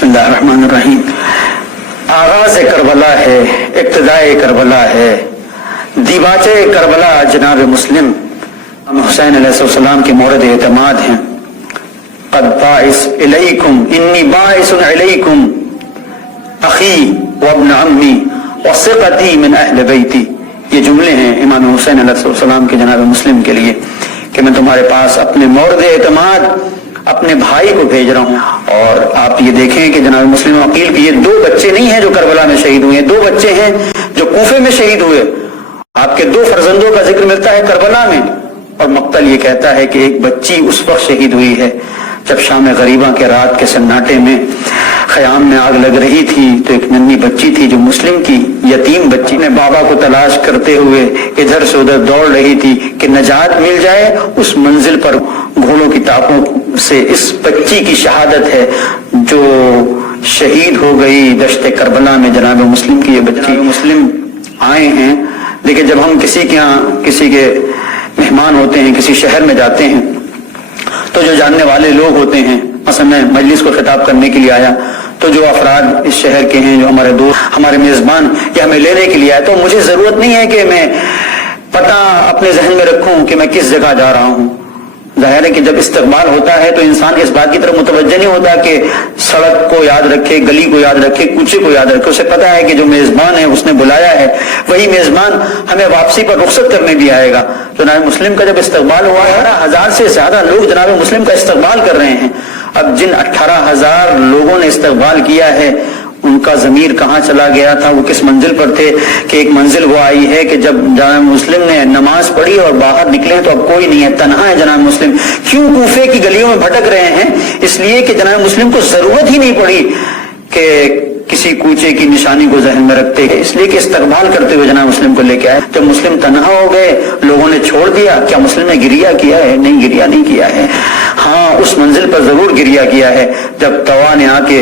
بسم اللہ الرحمن الرحیم۔ آغاز کربلا ہے، ابتدائے کربلا ہے، دیباچے کربلا جناب مسلم حسین علیہ السلام کے مورد اعتماد ہیں۔ قد باعث الیکم انی باعث الیکم اخی وابن عمی وثقتی من اہل بیتی، یہ جملے ہیں امام حسین علیہ السلام کے جناب مسلم کے لیے کہ میں تمہارے پاس اپنے مورد اعتماد اپنے بھائی کو بھیج رہا ہوں۔ اور آپ یہ دیکھیں کہ جناب مسلم عقیل کے یہ دو بچے نہیں ہیں جو کربلا میں شہید ہوئے ہیں، دو بچے ہیں جو کوفے میں شہید ہوئے۔ آپ کے دو فرزندوں کا ذکر ملتا ہے کربلا میں، اور مقتل یہ کہتا ہے کہ ایک بچی اس وقت شہید ہوئی ہے جب شام غریبہ کے رات کے سناٹے میں خیام میں آگ لگ رہی تھی، تو ایک ننھی بچی تھی جو مسلم کی یتیم بچی نے بابا کو تلاش کرتے ہوئے ادھر سے ادھر دوڑ رہی تھی کہ نجات مل جائے۔ اس منزل پر گھوڑوں کی ٹاپوں سے اس بچی کی شہادت ہے جو شہید ہو گئی دشت کربلا میں۔ جناب مسلم کی یہ بچی مسلم آئے ہیں۔ دیکھیں جب ہم کسی کے ہاں کسی کے مہمان ہوتے ہیں، کسی شہر میں جاتے ہیں، تو جو جاننے والے لوگ ہوتے ہیں، مثلا میں مجلس کو خطاب کرنے کے لیے آیا تو جو افراد اس شہر کے ہیں، جو ہمارے دوست ہمارے میزبان یا ہمیں لینے کے لیے آئے، تو مجھے ضرورت نہیں ہے کہ میں پتہ اپنے ذہن میں رکھوں کہ میں کس جگہ جا رہا ہوں۔ ظاہر ہے کہ جب استقبال ہوتا ہے تو انسان اس بات کی طرف متوجہ نہیں ہوتا کہ سڑک کو یاد رکھے، گلی کو یاد رکھے، کوچے کو یاد رکھے۔ اسے پتا ہے کہ جو میزبان ہے اس نے بلایا ہے، وہی میزبان ہمیں واپسی پر رخصت کرنے بھی آئے گا۔ جناب مسلم کا جب استقبال ہوا ہے، 18,000 سے زیادہ لوگ جناب مسلم کا استقبال کر رہے ہیں۔ اب جن 18,000 لوگوں نے استقبال کیا ہے ان کا ضمیر کہاں چلا گیا تھا، وہ کس منزل پر تھے کہ ایک منزل وہ آئی ہے کہ جب جناب مسلم نے نماز پڑھی اور باہر نکلے تو اب کوئی نہیں ہے، تنہا ہے جناب مسلم۔ کیوں کوفے کی گلیوں میں بھٹک رہے ہیں؟ اس لیے کہ جناب مسلم کو ضرورت ہی نہیں پڑی کہ کسی کوچے کی نشانی کو ذہن میں رکھتے ہیں، اس لیے کہ استقبال کرتے ہوئے جناب مسلم کو لے کے آئے۔ جب مسلم تنہا ہو گئے، لوگوں نے چھوڑ دیا، کیا مسلم نے گریہ کیا ہے؟ نہیں، گریہ نہیں کیا ہے۔ ہاں اس منزل پر ضرور گریہ کیا ہے جب طوا نے آ کے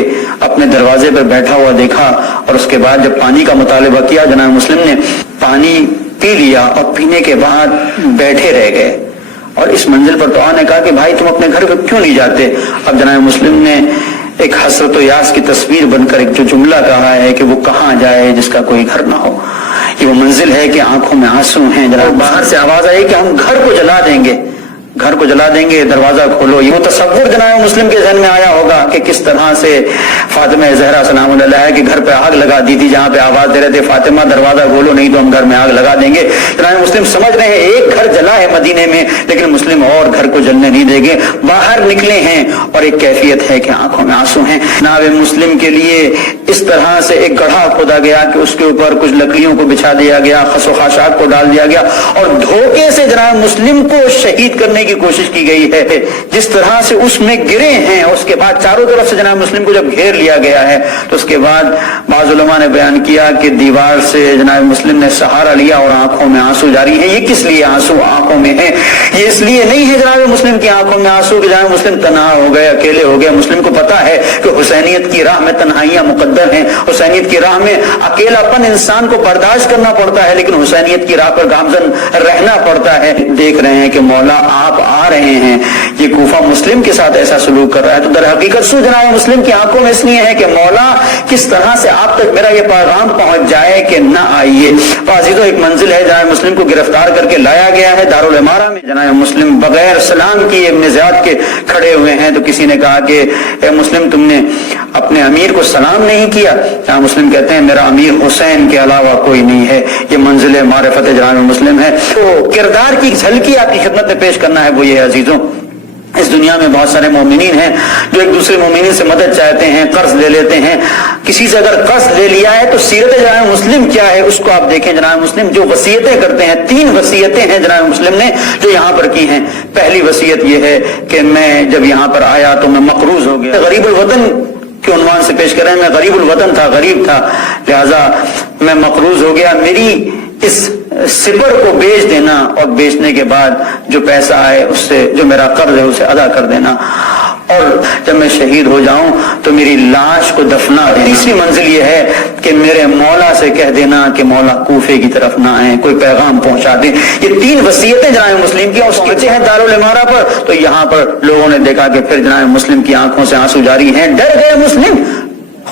اپنے دروازے پر بیٹھا ہوا دیکھا، اور اس کے بعد جب پانی کا مطالبہ کیا، جناب مسلم نے پانی پی لیا اور پینے کے بعد بیٹھے رہ گئے۔ اور اس منزل پر طوا نے کہا کہ بھائی تم اپنے گھر کو کیوں نہیں جاتے؟ اب جناب مسلم نے ایک حسرت و یاس کی تصویر بن کر ایک جو جملہ کہا ہے کہ وہ کہاں جائے جس کا کوئی گھر نہ ہو۔ یہ وہ منزل ہے کہ آنکھوں میں آنسو ہیں۔ جناب باہر سے آواز آئی کہ ہم گھر کو جلا دیں گے، گھر کو جلا دیں گے، دروازہ کھولو۔ یہ وہ تصور جناب مسلم کے ذہن میں آیا ہوگا کہ کس طرح سے فاطمہ زہرا سلام اللہ علیہا کے گھر پہ آگ لگا دی تھی، جہاں پہ آواز دے رہے تھے فاطمہ دروازہ کھولو نہیں تو ہم گھر میں آگ لگا دیں گے۔ جناب مسلم سمجھ رہے ہیں ایک گھر جلا ہے مدینے میں، لیکن مسلم اور گھر کو جلنے نہیں دیں گے۔ باہر نکلے ہیں اور ایک کیفیت ہے کہ آنکھوں میں آنسو ہیں۔ جناب مسلم کے لیے اس طرح سے ایک گڑھا کھودا گیا کہ اس کے اوپر کچھ لکڑیوں کو بچھا دیا گیا، خس و خاشاک کو ڈال دیا گیا، اور دھوکے سے جناب مسلم کو شہید کرنے کی کوشش کی گئی ہے۔ جس طرح سے اس میں گرے ہیں، اس کے بعد چاروں طرف سے جناب مسلم کو جب گھیر لیا گیا ہے تو اس کے بعد بعض علماء نے بیان کیا کہ دیوار سے جناب مسلم نے سہارا لیا اور آنکھوں میں آنسو جاری ہیں۔ یہ کس لیے آنسو آنکھوں میں ہیں؟ یہ اس لیے نہیں ہے جناب مسلم کی آنکھوں میں آنسو کہ جناب مسلم تنہا ہو گئے، اکیلے ہو گئے۔ مسلم کو پتا ہے کہ حسینیت کی راہ میں تنہائیاں مقدر ہیں، حسینیت کی راہ میں اکیلا پن انسان کو برداشت کرنا پڑتا ہے، لیکن حسینیت کی راہ پر گامزن رہنا پڑتا ہے۔ دیکھ رہے ہیں کہ مولا آپ آ رہے ہیں، یہ کوفہ مسلم کے ساتھ ایسا سلوک کر رہا ہے، تو در حقیقت سو جناب مسلم کی آنکھوں میں اس لیے ہے کہ مولا کس طرح سے آپ تک میرا یہ پیغام پہنچ جائے کہ نہ آئیے۔ تو عزیزو ایک منزل ہے، جناب مسلم کو گرفتار کر کے لایا گیا ہے دارالامارہ میں۔ جناب مسلم بغیر سلام کی ابن زیاد کے کھڑے ہوئے ہیں، تو کسی نے کہا کہ اے مسلم تم نے اپنے امیر کو سلام نہیں کیا؟ جناب مسلم کہتے ہیں میرا امیر حسین کے علاوہ کوئی نہیں ہے۔ یہ منزل معرفت جناب مسلم ہے۔ تو کردار کی جھلکی آپ کی خدمت میں پیش کرنا ہے وہ یہ ہے عزیزوں، اس دنیا میں بہت سارے مومنین ہیں جو ایک دوسرے مومنین سے مدد چاہتے ہیں، قرض لے لیتے ہیں۔ کسی سے اگر قرض لے لیا ہے تو سیرت جناب مسلم کیا ہے اس کو آپ دیکھیں۔ جناب مسلم جو وصیتیں کرتے ہیں، 3 وصیتیں ہیں جناب مسلم نے جو یہاں پر کی ہیں۔ پہلی وصیت یہ ہے کہ میں جب یہاں پر آیا تو میں مقروض ہو گیا، غریب الوطن کے عنوان سے پیش کریں، میں غریب الوطن تھا، غریب تھا، لہذا میں مقروض ہو گیا۔ میری اس سپر کو بیچ دینا اور بیچنے کے بعد جو پیسہ آئے اس سے جو میرا قرض ہے اسے ادا کر دینا، اور جب میں شہید ہو جاؤں تو میری لاش کو دفنا دے۔ تیسری منزل یہ ہے کہ میرے مولا سے کہہ دینا کہ مولا کوفے کی طرف نہ آئیں، کوئی پیغام پہنچا دیں۔ یہ 3 وصیتیں جناب مسلم کی، اس کے بچے ہیں دارالامارہ پر، تو یہاں پر لوگوں نے دیکھا کہ پھر جناب مسلم کی آنکھوں سے آنسو جاری ہیں۔ ڈر گئے مسلم،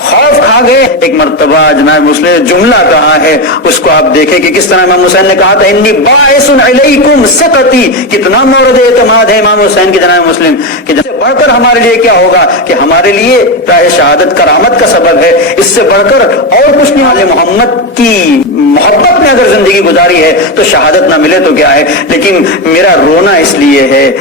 خوف کھا گئے. ایک مرتبہ جناب مسلم نے جملہ کہا ہے, اس کو آپ دیکھیں کہ کس طرح امام حسین نے کہا تھا انی باعث علیکم سقطی. کتنا مورد اعتماد ہے امام حسین کی جناب مسلم, کہ جس سے بڑھ کر ہمارے لیے کیا ہوگا کہ ہمارے لیے راہ شہادت کرامت کا سبب ہے, اس سے بڑھ کر اور کچھ نہیں. محمد کی محبت میں اگر زندگی گزاری ہے تو شہادت نہ ملے تو کیا ہے. لیکن میرا رونا اس لیے ہے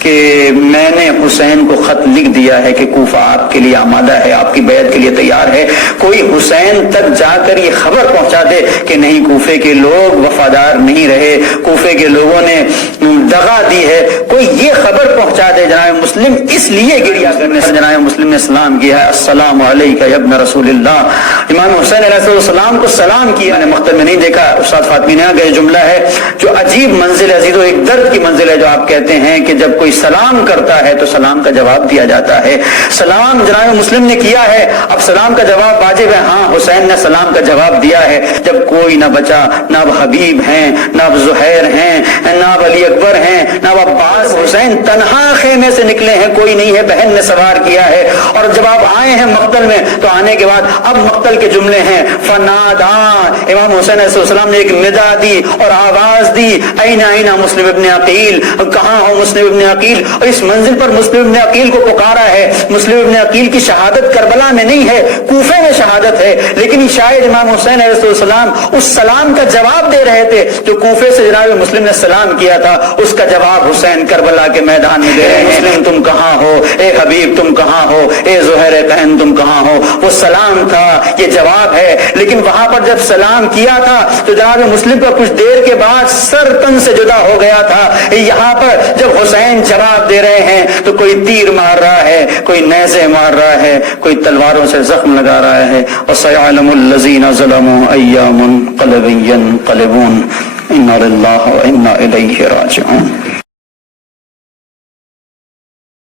کہ میں نے حسین کو خط لکھ دیا ہے کہ کوفہ آپ کے لیے آمادہ ہے, آپ کی بیعت کے لیے تیار ہے. کوئی حسین تک جا کر یہ خبر پہنچا دے کہ نہیں کوفے کے لوگ وفادار نہیں رہے, کوفے کے لوگوں نے دغا دی ہے, کوئی یہ خبر پہنچا دے جناب مسلم, اس لیے گریا کرنے سے جناب مسلم نے سلام کیا ہے السلام علیکہ یا ابن رسول اللہ. امام حسین علیہ السلام کو سلام کیا. میں نے مکتب میں نہیں دیکھا, استاد فاطمی نے کا یہ جملہ ہے جو عجیب منزل ہے عزیزو, ایک درد کی منزل ہے جو آپ کہتے ہیں کہ جب کوئی سلام کرتا ہے تو سلام کا جواب دیا جاتا ہے. سلام جناب مسلم نے کیا ہے, اب سلام کا جواب واجب ہے. ہاں حسین نے سلام کا جواب دیا ہے. جب کوئی نہ بچا, نہ اب حبیب ہیں, نہ اب زہیر ہیں, نہ اب علی اکبر ہیں, نہ اب عباس, حسین تنہا خیمے سے نکلے ہیں, کوئی نہیں ہے, بہن نے سوار کیا ہے. اور جب آپ آئے ہیں مقتل میں تو آنے کے بعد اب مقتل کے جملے ہیں فنادا, امام حسین علیہ السلام نے ایک ندا دی اور آواز دی اینا اینا مسلم ابن عقیل, کہاں ہو مسلم ابن عقیل. اور اس منزل پر مسلم ابن عقیل کو پکارا ہے. مسلم ابن عقیل کی شہادت کربلا میں نہیں ہے, کوفے میں شہادت ہے. لیکن شاید امام حسین علیہ السلام اس سلام کا جواب دے رہے تھے جو کوفے سے جناب مسلم نے سلام کیا تھا, اس کا جواب حسین کربلا کے میدان میں دے رہے ہیں. مسلم تم کہاں ہو, اے حبیب تم کہاں ہو, اے زہیر بہن تم کہاں ہو. وہ سلام تھا, یہ جواب ہے. لیکن وہاں پر جب سلام کیا تھا تو جناب مسلم پر کچھ دیر کے بعد سر تن سے جدا ہو گیا تھا. یہاں پر جب حسین جواب دے رہے ہیں تو کوئی تیر مار رہا ہے, کوئی نیزے مار رہا ہے, کوئی تلواروں سے زخم لگا رہا ہے. وَسَيَعْلَمُ الَّذِينَ ظَلَمُوا أَيَّ مُنْقَلَبٍ يَنْقَلِبُونَ إِنَّا لِلَّهِ وَإِنَّا إِلَيْهِ رَاجِعُونَ.